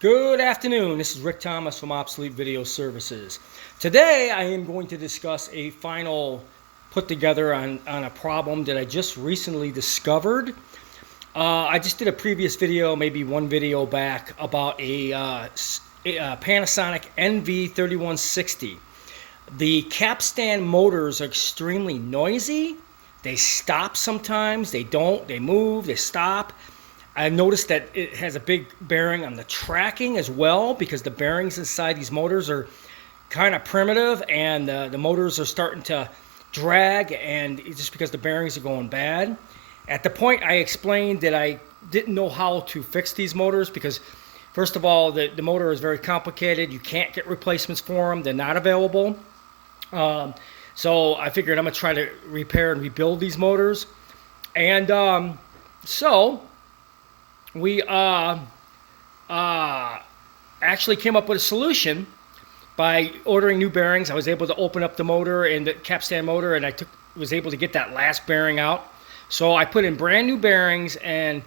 Good afternoon, this is Rick Thomas from Obsolete Video Services. Today I am going to discuss a final put together on a problem that I just recently discovered. I just did a previous video, maybe one video back, about a Panasonic Nv-3160. The Capstan motors are extremely noisy. They stop sometimes, they don't, they move, they stop. I've noticed that it has a big bearing on the tracking as well, because the bearings inside these motors are kind of primitive, and the motors are starting to drag, and it's just because the bearings are going bad. At the point I explained that I didn't know how to fix these motors, because first of all, the motor is very complicated. You can't get replacements for them. They're not available. So I figured I'm going to try to repair and rebuild these motors. And so we actually came up with a solution by ordering new bearings. I was able to open up the motor and the Capstan motor, and was able to get that last bearing out. So I put in brand new bearings and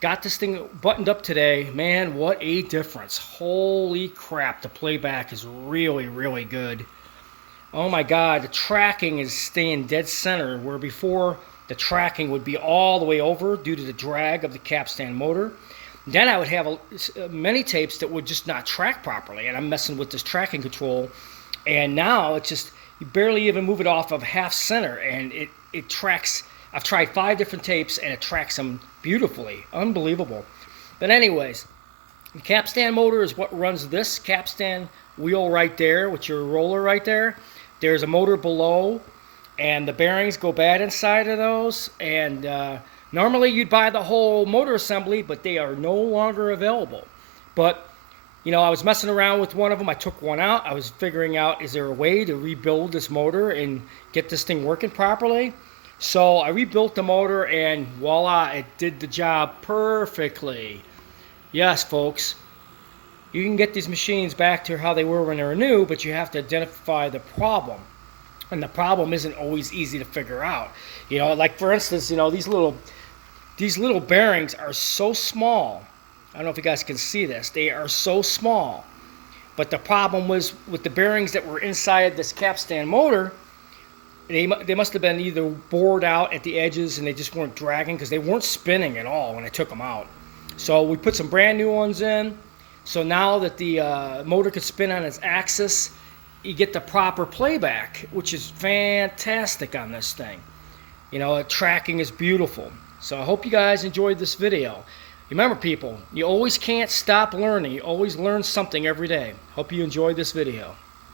got this thing buttoned up today. Man, what a difference. Holy crap, the playback is really, really good. Oh my God, the tracking is staying dead center, where before the tracking would be all the way over due to the drag of the Capstan motor. Then I would have many tapes that would just not track properly, and I'm messing with this tracking control. And now it's just, you barely even move it off of half center, and it tracks. I've tried 5 different tapes, and it tracks them beautifully. Unbelievable. But anyways, the Capstan motor is what runs this Capstan wheel right there, with your roller right there. There's a motor below, and the bearings go bad inside of those. And normally you'd buy the whole motor assembly, but they are no longer available. But you know, I was messing around with one of them. I took one out. I was figuring out, is there a way to rebuild this motor and get this thing working properly? So I rebuilt the motor, and voila, it did the job perfectly. Yes, folks, you can get these machines back to how they were when they were new, but you have to identify the problem. And the problem isn't always easy to figure out. You know, like for instance, you know, these little bearings are so small. I don't know if you guys can see this. They are so small. But the problem was with the bearings that were inside this Capstan motor, they must have been either bored out at the edges, and they just weren't dragging, because they weren't spinning at all when I took them out. So we put some brand new ones in. So now that the motor could spin on its axis, you get the proper playback, which is fantastic on this thing. You know, tracking is beautiful. So I hope you guys enjoyed this video. Remember, people, you always can't stop learning. You always learn something every day. Hope you enjoyed this video.